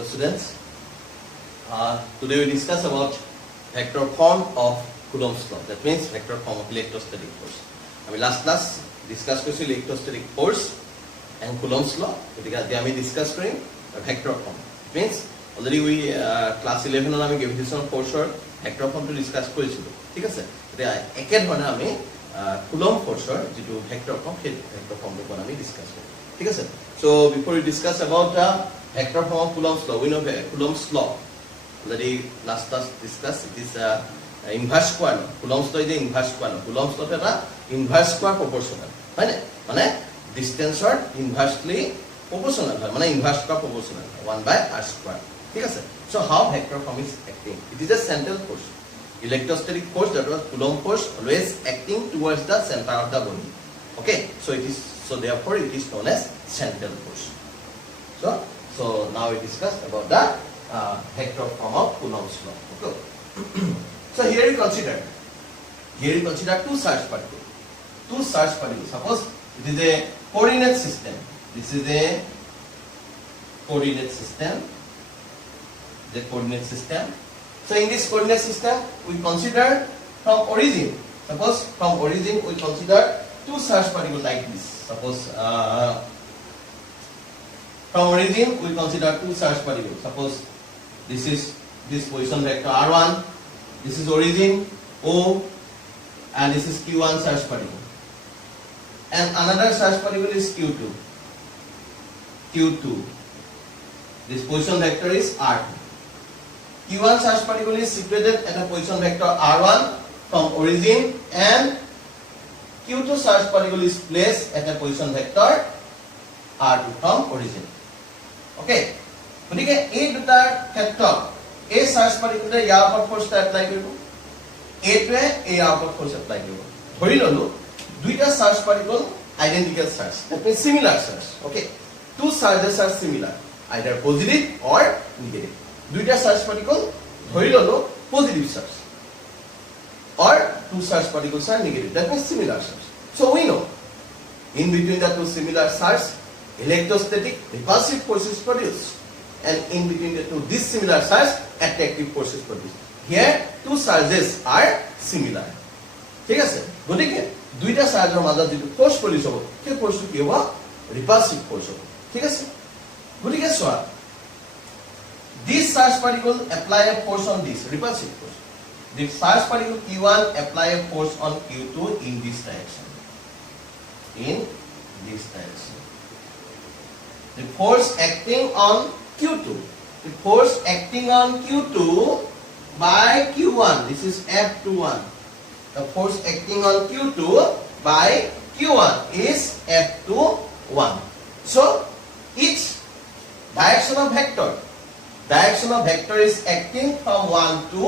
So students, today we discuss about vector form of Coulomb's law. That means vector form of electrostatic force. I mean last class discuss korisu electrostatic force and Coulomb's law. Today I discuss koriম vector form. It means already we class 11 on আমি gravitational force or vector form to discuss কৰিছিলো. ঠিক আছে? এতিয়া একে ধৰণে আমি Coulomb force or যেটো vector form সেই vector form টো আমি discuss কৰিম. ঠিক আছে? So before we discuss about the vector form of Coulomb's law, we know Coulomb's law. Already last class discussed, it is inverse square law. Coulomb's law is inverse square law. Coulomb's law is inverse square proportional. Right? মানে distance or inversely proportional. মানে inverse square proportional. 1 by r square. ঠিক আছে? So how vector form is acting? It is a central force. Electrostatic force, that was Coulomb force, always acting towards the center of the body. Okay? So therefore it is known as central force. So now we discussed about the vector form of Coulomb's law. Okay. So here you consider two charge particles. Two charge particles. Suppose it is a coordinate system. This is a coordinate system. The coordinate system. So in this coordinate system, we consider from origin. Suppose from origin we consider two charge particles like this. Suppose from origin we consider two charge particles. Suppose this is this position vector r1. This is origin O, and this is q1 charge particle. And another charge particle is q2. Q2. This position vector is r2. q1 charge particle is situated at a position vector r1 from origin, and q2 charge particle is placed at a position vector r2 from origin. Okay. গতিকে এই দুটা ক্ষেত্ৰত এই charge পাৰ্টিকুলতে ইয়াৰ ওপৰত ফোৰ্সটা apply কৰিব, এইটোৱে এই ওপৰত ফোৰ্স এপ্লাই কৰিব। ধৰি ললো দুইটা charge particle identical charge, that means similar charge. Okay, two charges are similar, either positive or negative. দুইটা চাৰ্জ পাৰ্টিকুল ধৰি ললো positive charge, or two charge particles are negative, that means similar charge. So we know in between the two similar charge, electrostatic repulsive force is produced, and in between the two dissimilar charge, attractive force is produced. Here two charges are similar. ঠিক আছে? গতিকে দুইটা চাৰ্জৰ মাজত যেটো force produce হ'ব, সেই ফোৰ্সটো কি হ'ব? ৰিপালসিভ ফোৰ্স হ'ব। ঠিক আছে? গতিকে চোৱা, this charge particle apply a force on this repulsive force. The charge particle q1 apply a force on q2 in this direction. In this direction. The force acting on q2. The force acting on q2 by q1. This is F21. The force acting on q2 by q1 is F21. So each direction of vector. Direction of vector is acting from 1 to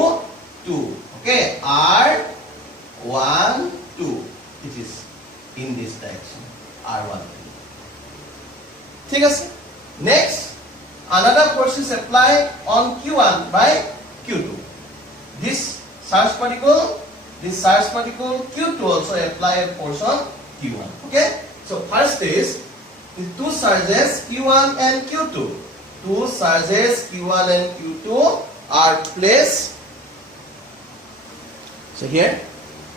2. Okay, R1 2. It is in this direction. R1 2. ঠিক আছে? Next, another force is applied on Q1 by Q2. This charge particle Q2 also apply a force on Q1. Okay? So first is the two charges Q1 and Q2. Two charges Q1 and Q2 are placed. So here,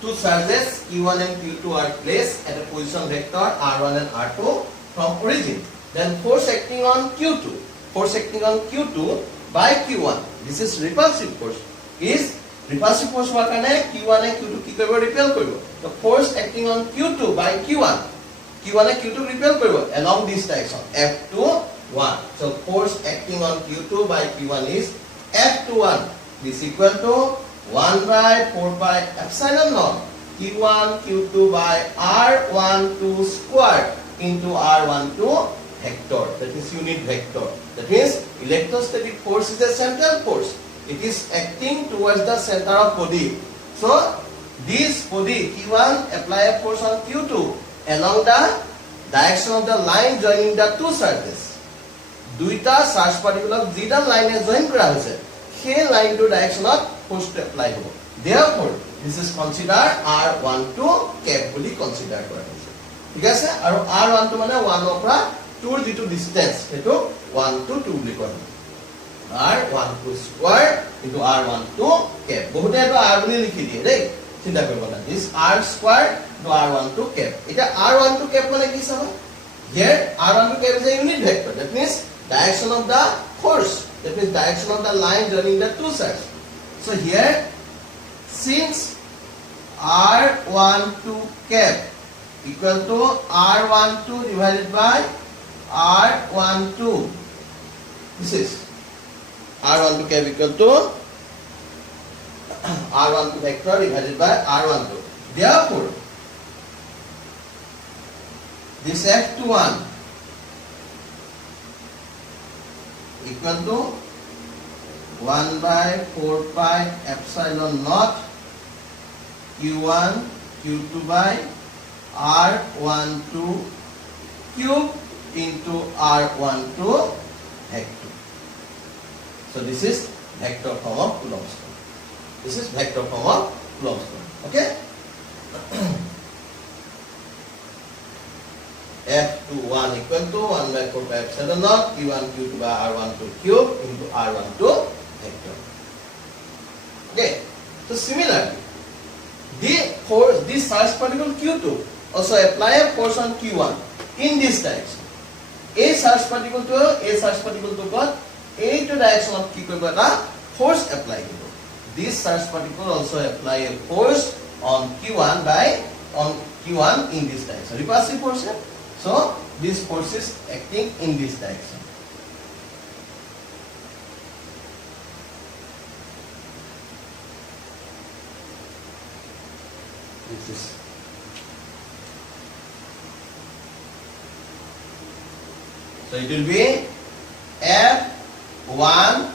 two charges Q1 and Q2 are placed at a position vector R1 and R2 from origin. Then force acting on Q2. Force acting on Q2 by Q1. This is repulsive force. Is repulsive force হোৱাৰ কাৰণে Q1 and Q2 কি কৰিব? ৰিপেল কৰিব। The force acting on Q2 by Q1. Q1 and Q2 ৰিপেল কৰিব along this direction F21. So force acting on Q2 by Q1 is F21. This equal to 1 by 4 pi epsilon naught Q1 Q2 by R12 square into R12 vector. That is unit vector. That means electrostatic force is a central force. It is acting towards the center of body. So this body Q1 apply a force on Q2 along the direction of the line joining the two charges. দুইটা charge পাৰ্টিকুলক যিটা লাইনে join কৰা হৈছে, সেই লাইনটোৰ ডাইৰেকশনত force to apply হ'ব. Therefore, this is considered R12 cap bully consider কৰা হৈছে. ঠিক আছে? আৰু R12 মানে 1 ৰ পৰা 2 ৰ যিটো ডিসটেন্স, সেইটো 1 to 2 বুলি কোৱা হয়। R12 square into R12 cap. বহুতে এটা R বুলি লিখি দিয়ে দেই চিন্তা কৰিব না this R square into R12 cap. এটা R12 cap মানে কি চাবা here R12 cap is a unit vector, that means direction of the force, that means direction of the line joining the two sides. So here since R12 cap equal to R12 divided by R12, this is R12 cap equal to R12 vector divided by R12. Therefore, this F21 equal to 1 by 4 pi epsilon naught Q1 Q2 by R12 cube into R12 vector. So this is vector form of Coulomb's law. This is vector form of Coulomb's law. Okay? F21 equal to 1 by 4 pi epsilon naught Q1 Q2 by R12 cube into R12 vector. Okay? So similarly, this charge particle Q2 also apply a force on Q1 in this direction. A charge particle to what? A to direction of Q a force apply. This charge particle also apply a force on Q1 in this direction. Repulsive force. So this force is acting in this direction. This is so it will be F12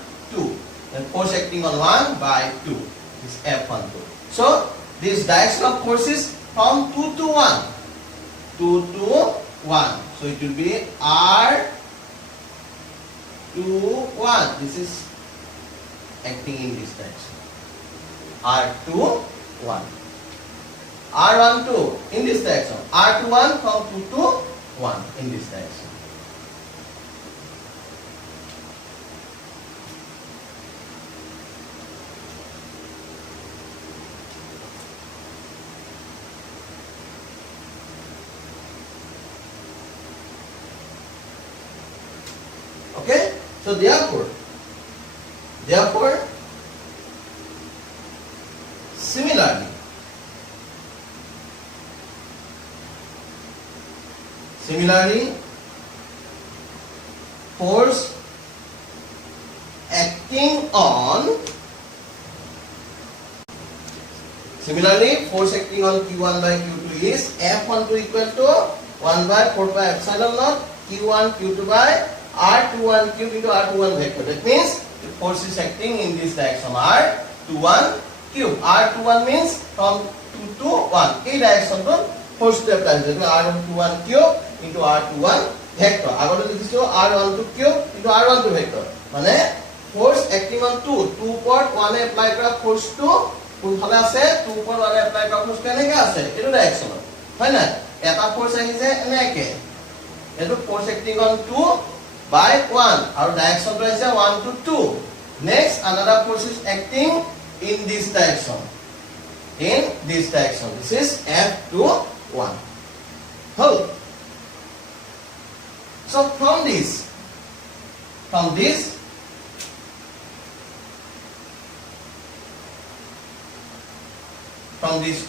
and force acting on 1 by 2 is F12. So this direction of force is from 2 to 1. 2 to 1. So it will be R21. This is acting in this direction. R21. R12 in this direction. R21 from 2 to 1 in this direction. Okay? So therefore, similarly, force acting on Q1 by Q2 is F12 equal to 1 by 4 pi epsilon naught Q1 Q2 by R21 cube into R21 vector. That means the force is acting in this direction R21 cube. R21 means from 2 to 1. A direction to force to apply. That means R21 cube into R21 vector. আগতে লিখিছো R12 cube into R12 vector. মানে force acting on 2 ওপৰত 1 এ apply কৰা force to কোনফালে আছে 2 ওপৰত 1 এ apply কৰা force কেনেকৈ আছে এটো ডাইৰেকচন হয় না এটা force আহিছে এনেকে এটো force acting on 2 by 1 our direction to is 1 to 2. Next another force is acting in this direction. This is F21. Hold. So from this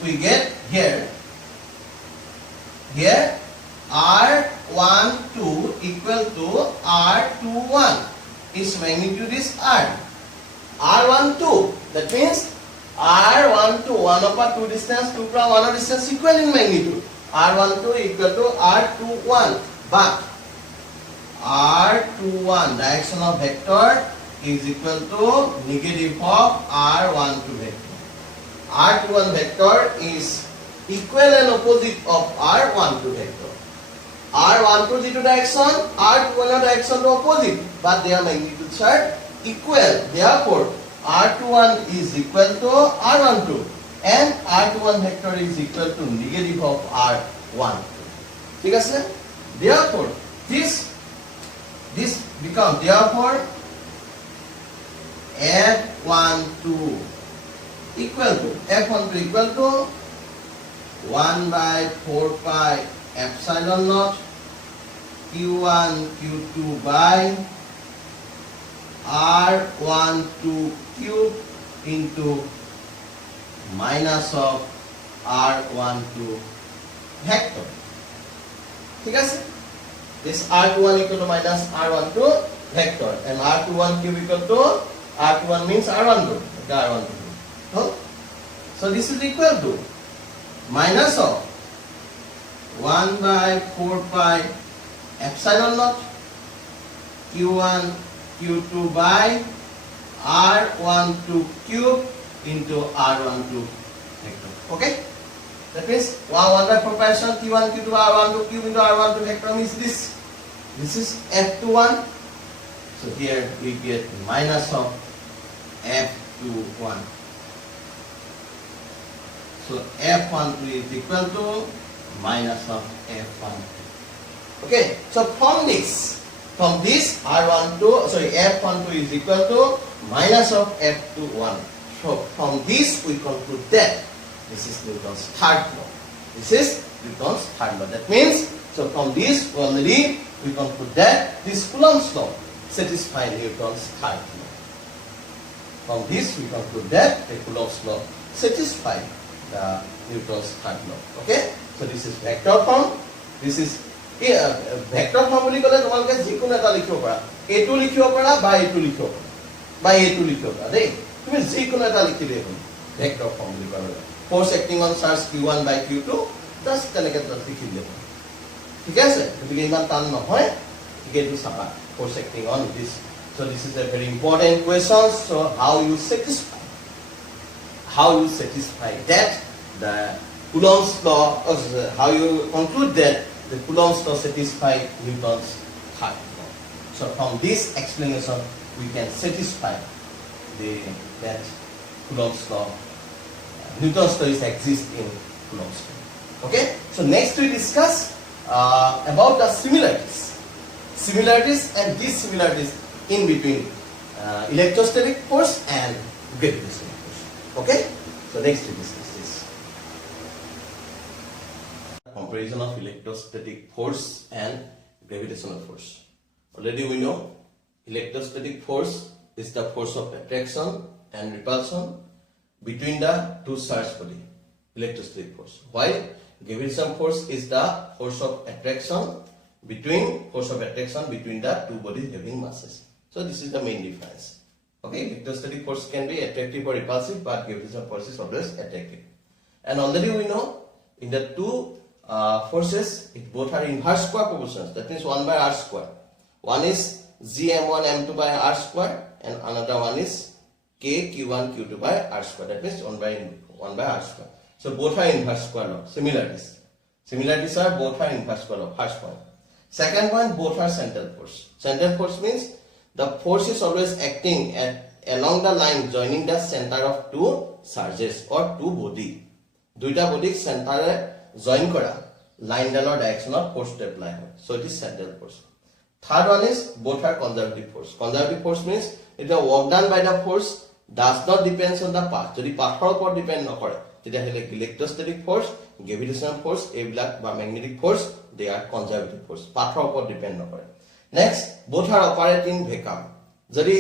we get here R12 equal to R21. Its magnitude is R. R12. That means R12, 1 over 2 distance, 2 from 1 distance equal in magnitude. R12 equal to R21. But R21 direction of vector is equal to negative of R12 vector. R21 vector is equal and opposite of R12 vector. R12 direction, R21 direction to opposite, but their magnitudes are equal. Therefore, R21 is equal to R12 and R21 vector is equal to negative of R12. ঠিক আছে? Therefore, this becomes F12 equal to 1 by 4 pi epsilon naught Q1 Q2 by R12 cube into minus of R12 vector. ঠিক আছে? This R21 equal to minus R12 vector and R21 cube equal to R21 means R12. Okay, R12. So this is equal to minus of 1 by 4 pi epsilon naught Q1 Q2 by R12 cube into R12 vector. Okay? That means 1 by 4 pi epsilon Q1 Q2 by R12 cube into R12 vector means this. This is F21. So here we get minus of F21. So F12 is equal to minus of F12. Okay, so from this F12 is equal to minus of F21. So from this we conclude that this is Newton's third law. This is Newton's third law. That means, so from this already we conclude that this Coulomb's law satisfies Newton's third law. From this we conclude that the Coulomb's law satisfies the Newton's third law. Okay? So this is vector form. This is vector form বুলি ক'লে তোমালোকে যিকোনো এটা লিখিব পাৰা a2 লিখিব পাৰা বা a2 লিখিব পাৰা বা a2 লিখিব পাৰা দেই তুমি যিকোনো এটা লিখিলে হ'ল ভেক্টৰ ফৰ্ম বুলি ক'লে force acting on charge q1 by q2 just তেনেকে লিখিলে ঠিক আছে গতিকে ইমান টান নহয় ঠিক এইটো চাবা force acting on this so this is a very important question so how you satisfy that the Coulomb's law how you conclude that the Coulomb's law satisfy Newton's third law. So from this explanation, we can satisfy that Coulomb's law, Newton's law exists in Coulomb's law. Okay. So next we discuss about the similarities and dissimilarities in between electrostatic force and gravitational force. Okay. So next we discuss this. Comparison of electrostatic force and gravitational force. Already we know electrostatic force is the force of attraction and repulsion between the two charged bodies. Electrostatic force. While gravitational force is the force of attraction between the two bodies having masses. So this is the main difference. Okay, electrostatic force can be attractive or repulsive, but gravitational force is always attractive. And already we know in the two forces, it both are inverse square proportions. That means 1 by r square. One is gm1 m2 by r square, and another one is k q1 q2 by r square. That means 1 by r square. So both are inverse square law. Similarities are both are inverse square law. First point. Second point, both are central force. Central force means the force is always acting along the line joining the center of two charges or two body. Duita body center join kora line dalor direction of force to apply hoy. So it is central force. Third one is both are conservative force. Conservative force means if the work done by the force does not depends on the path. Jodi pathor upor depend nokore তেতিয়া হলে electrostatic force, gravitational force এইবিলাক বা magnetic force they are conservative force. পাথৰ উপর depend নকৰে. Next, both are operate in vacuum. Jodi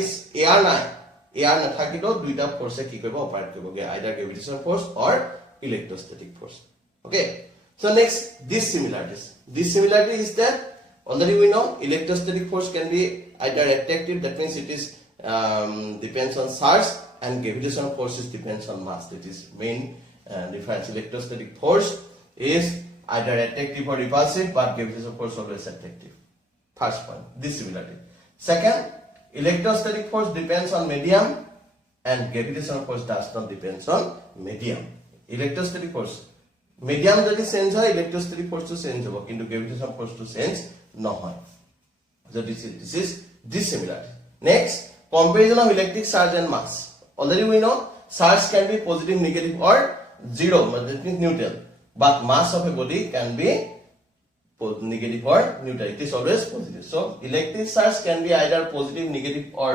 air নাথাকিলো দুইটা ফোর্সে কি কৰিব operate কৰিবগে either gravitational force or electrostatic force. Okay. So next, dissimilarities. Dissimilarities is that already we know electrostatic force can be either attractive, that means it is depends on charge, and gravitational force depends on mass. That is main difference. Electrostatic force is either attractive or repulsive, but gravitational force always attractive. First point, dissimilarity. Second, electrostatic force depends on medium, and gravitational force does not depends on medium. Electrostatic force medium যদি change হয় electrostatic force to change হ'ব কিন্তু gravitational force to change নহয়. So this is dissimilarity. Next, comparison of electric charge and mass. Already we know charge can be positive, negative or zero, that means neutral, but mass of a body can be negative or neutral. It is always positive. So electric charge can be either positive, negative or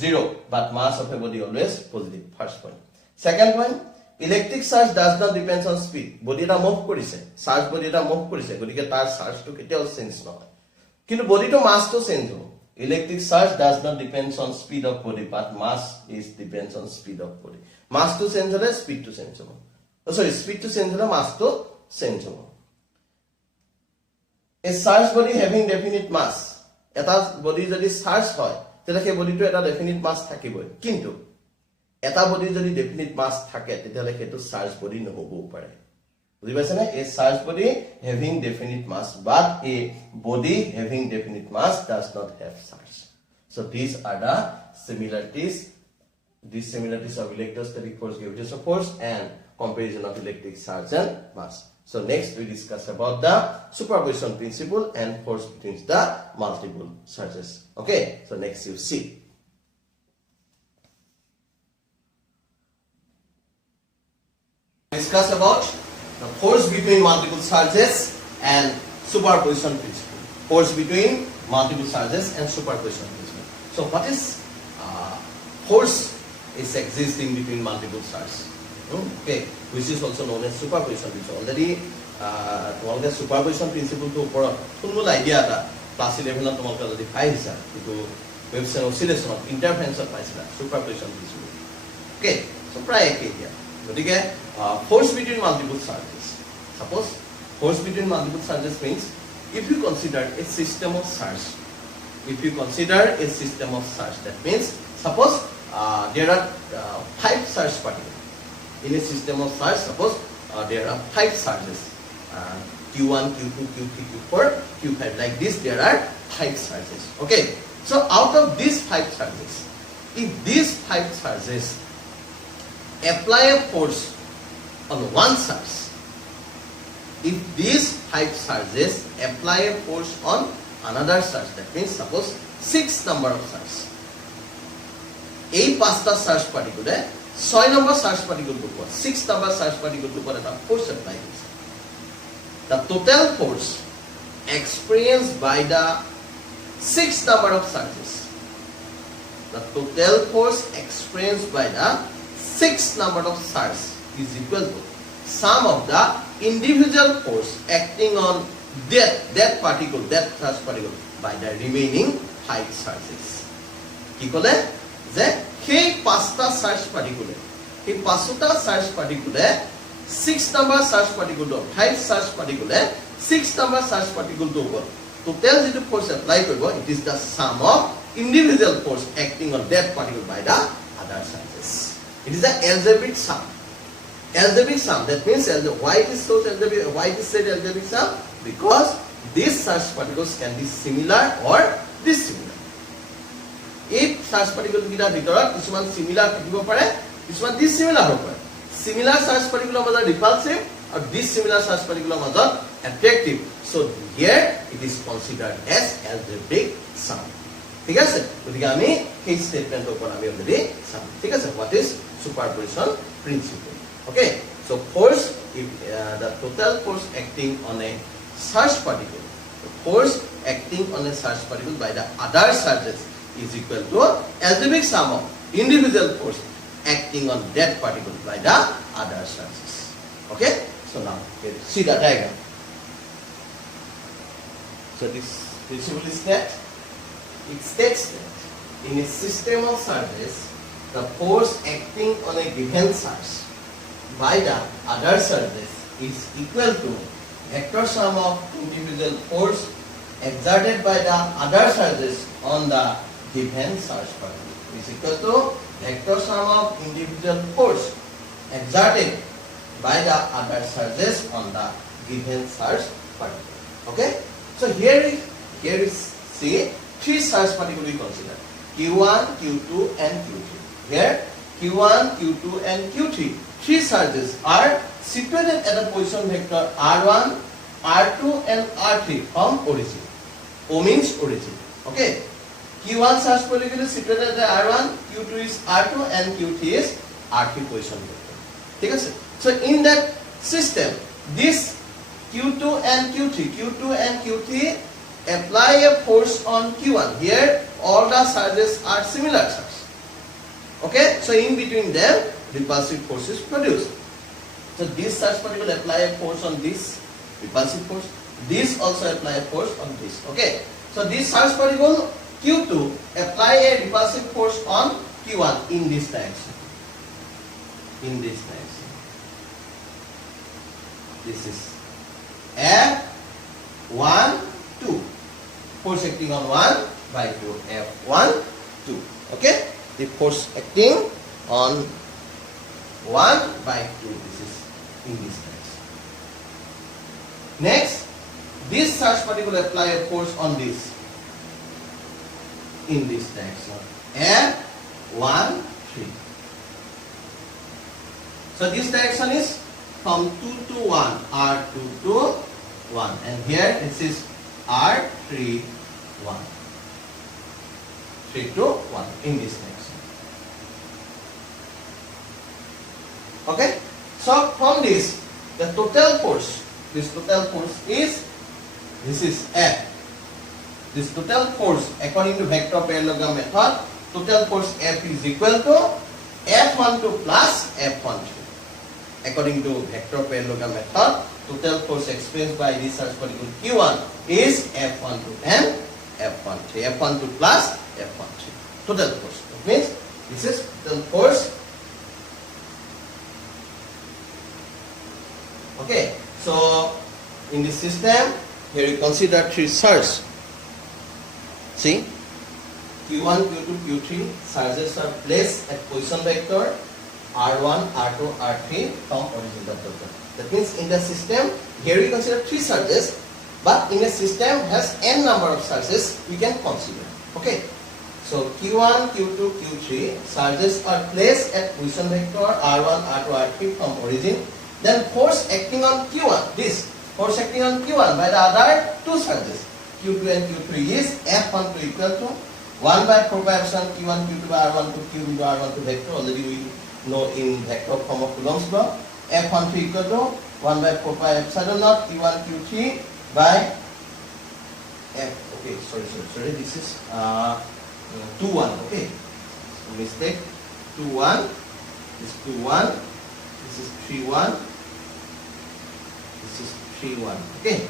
0, but mass of a body always positive. First point. Second point, electric charge does not depend on speed. Body ta move korise, charge body ta move korise, gotike tar charge to keteo change nohoy. Kintu body to mass to change hobo. Electric charge does not depend on speed of body, but mass is depends on speed of body. Mass to change hole speed to change hobo. Oh, sorry, speed to change hole mass to change hobo. A charged body having definite mass, eta body jodi charged hoy, tela he body to eta definite mass thakiboi. Kintu eta body jodi definite mass thake, tetale hetu charged body nohobo pare. বুজি পাইছে না? A charged body having definite mass, but a body having definite mass does not have charge. So these are the similarities. These similarities of electrostatic force, gravitational force, and comparison of electric charge and mass. So next we discuss about the superposition principle and force between the multiple charges. Okay, so next you see. Discuss about the force between multiple charges and superposition principle. Force between multiple charges and superposition principle. So what is force is existing between multiple charges? Okay, which is also known as superposition principle. Already, the superposition principle to for full idea that class 11 of already files to Webster oscillation of interference of superposition principle. Okay, so prior idea. Force between multiple charges. Suppose force between multiple charges means if you consider a system of charge. If you consider a system of charge, that means suppose there are 5 charge particles. In a system of charge, suppose there are 5 charges. Q1, Q2, Q3, Q4, Q5. Like this, there are 5 charges. Okay. So out of these 5 charges, if these 5 charges apply a force on one charge, if these 5 charges apply a force on another charge, that means suppose 6 number of charges. এই 5টা charge particle 6 number charge particle to 6 number charge particle to eta force apply hoise. The total force experienced by the 6 number of charges, the total force experienced by the 6 number of charges is equal to sum of the individual force acting on that particle, that charge particle by the remaining 5 charges. কি কলে যে সেই 5টা charge particle, সেই 5টা charge particle 6 number charge particle to 5 charge particle 6 number charge particle to total যেটো force apply কৰিব, it is the sum of individual force acting on that particle by the other charges. It is the algebraic sum. Algebraic sum, that means why it is so algebraic, why it is said algebraic sum? Because these charge particles can be similar or dissimilar. If charge particle gita bitorat কিছুমান similar থাকিব পাৰে, কিছুমান dissimilar হ'ব পাৰে. Similar charge particle মাজত repulsive or dissimilar charge particle মাজত attractive. So here it is considered as algebraic sum. ঠিক আছে? গতিকে আমি এই স্টেটমেন্টৰ ওপৰত আমি অলৰেডি চাম। ঠিক আছে? What is superposition principle? Okay, so force, if the total force acting on a charged particle, the force acting on a charged particle by the other charges is equal to algebraic sum of individual force acting on that particle by the other charges. Okay, so now see the diagram. So this principle is that it states that in a system of charges, the force acting on a given charge by the other charges is equal to vector sum of individual force exerted by the other charges on the given charge particle is equal to vector sum of individual force exerted by the other charges on the given charge particle. Okay, so here is see 3 charge particles we consider Q1, Q2 and Q3. Here Q1, Q2 and Q3, 3 charges are situated at a position vector R1, R2 and R3 from origin. O means origin. Okay. Q1 charge particle is situated at R1, Q2 is R2 and Q3 is R3 position vector. ठीक है? So in that system, this Q2 and Q3 apply a force on Q1. Here all the charges are similar charges. Okay, so in between them, repulsive force is produced. So this charge particle apply a force on this repulsive force. This also apply a force on this. Okay, so this charge particle Q2 apply a repulsive force on Q1 in this direction. In this direction. This is F1, 2. Force acting on 1 by 2. F1, 2. Okay? The force acting on 1 by 2. This is in this direction. Next, this charge particle apply a force on this. In this direction. F1, 3. So this direction is from 2 to 1, R2 to 1. And here this is R3, 1. 3 to 1 in this direction. Okay? So from this, the total force is, this is F. This total force, according to vector parallelogram method, total force F is equal to F12 plus F13. According to vector parallelogram method, total force experienced by this charge particle Q1 is F12 and F13. F12 plus F13. Total force. That means this is total force. Okay. So in this system, here you consider three surges. See, Q1, Q2, Q3 surges are placed at position vector R1, R2, R3 from origin. That means in the system, here we consider three surges, but in a system has n number of surges we can consider. Okay, so Q1, Q2, Q3 surges are placed at position vector R1, R2, R3 from origin. Then force acting on Q1, this force acting on Q1 by the other two surges, Q2 and Q3 is F12 equal to 1 by 4 pi epsilon Q1, Q2 by R1 to Q into R1 to vector. Already we know in vector form of Coulomb's law. F13 equal to 1 by 4 pi epsilon naught Q1, Q3 by F. Okay, sorry. This is 2, 1. Okay, mistake. 2, 1. This is 2, 1. This is 3, 1. This is 3, 1. Okay.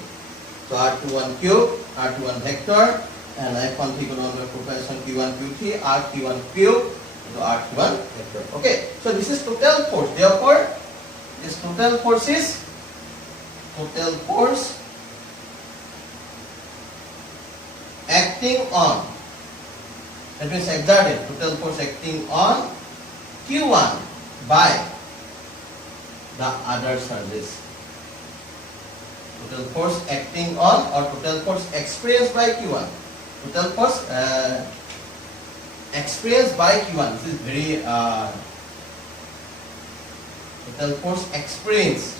So R21 cube, R21 vector, and F1 equal to 1 by 4 pi epsilon Q1, Q3, R31 cube into R31 vector. Okay. So this is total force. Therefore, this total force is acting on. That means exerted. Total force acting on Q1 by the other surges. Total force acting on or total force experienced by Q1. Total force experienced by Q1. This is very total force experienced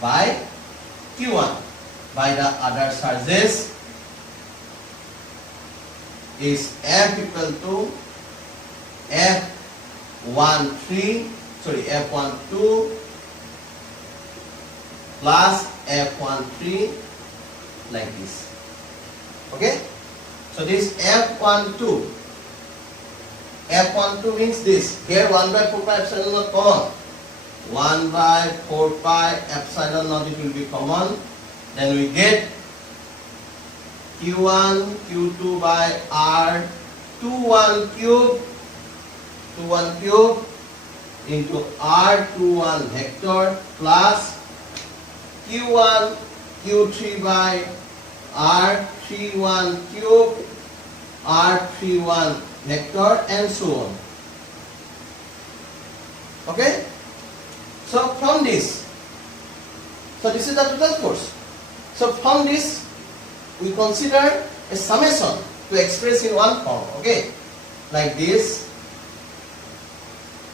by Q1 by the other surges is F equal to F12 plus F13 like this. Okay? So this F12 means this. Here 1 by 4 pi epsilon naught common. 1 by 4 pi epsilon naught it will be common. Then we get Q1, Q2 by R21 cube into R21 vector plus Q1, Q3 by R31 cube, R31 vector, and so on. Okay? So from this, this is the total force. So from this, we consider a summation to express in one form. Okay? Like this.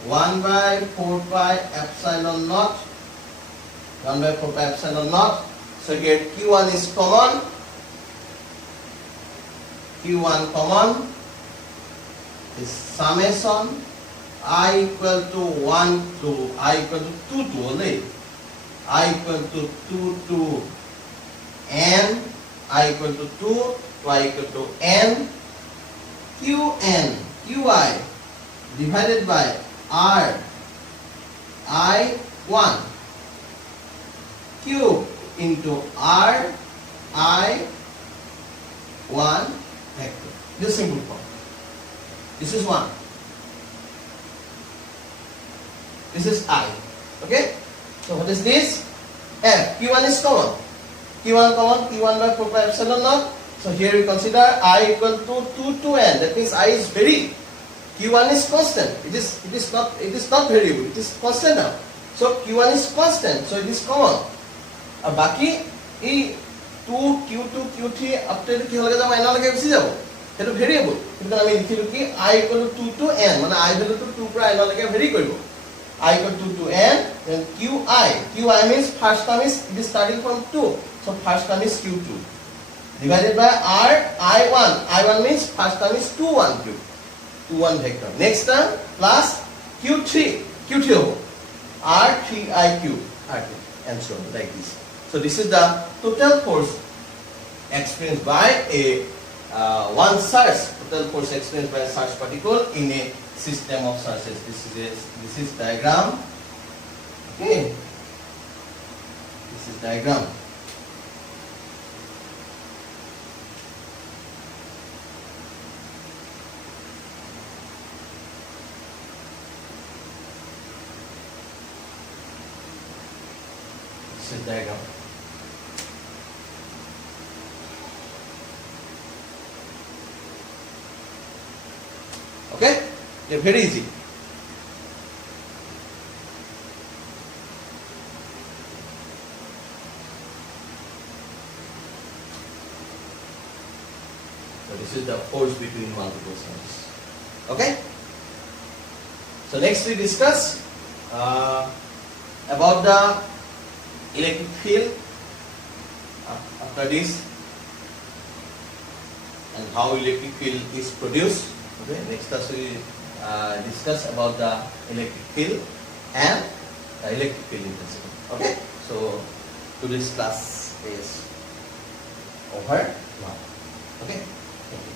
1 by 4 pi epsilon naught. 1 by 4 pi epsilon naught. So here Q1 is common. Q1 common is summation I equal to 1 to I equal to 2 to only. I equal to 2 to n I equal to 2 y equal to n qn qi divided by r I1 cube into r I1 vector. This simple form. This is 1. This is I. Okay? So what is this? F. Q1 is common. Q1 common, Q1 by 4 pi epsilon naught. So here we consider I equal to 2 to n. That means I is varied. Q1 is constant. It is not variable. It is constant now. So Q1 is constant. So it is common. And baki e 2 Q2 Q3 up to ki hoge jabo n lage gusi jabo. Eto variable. কিন্তু আমি লিখিলো কি I equal to 2 to n মানে I value to 2 পৰা n লগে vary কৰিব. I equal to 2 to n then qi means first term is it is starting from 2. So first term is q2 divided by r I1 means first term is 2 1 cube. 2 1 vector. Next term plus q3 r3i cube r3 and so on like this. So this is the total force experienced by a one surge. Total force experienced by a surge particle in a system of surges. This is diagram. Okay. This is diagram. Diagram. Okay? Yeah, very easy. So this is the force between multiple surges. Okay? So next we discuss about the electric field after this and how electric field is produced. Okay, next class we discuss about the electric field and the electric field intensity. Okay, so today's class is over now. Okay, thank you.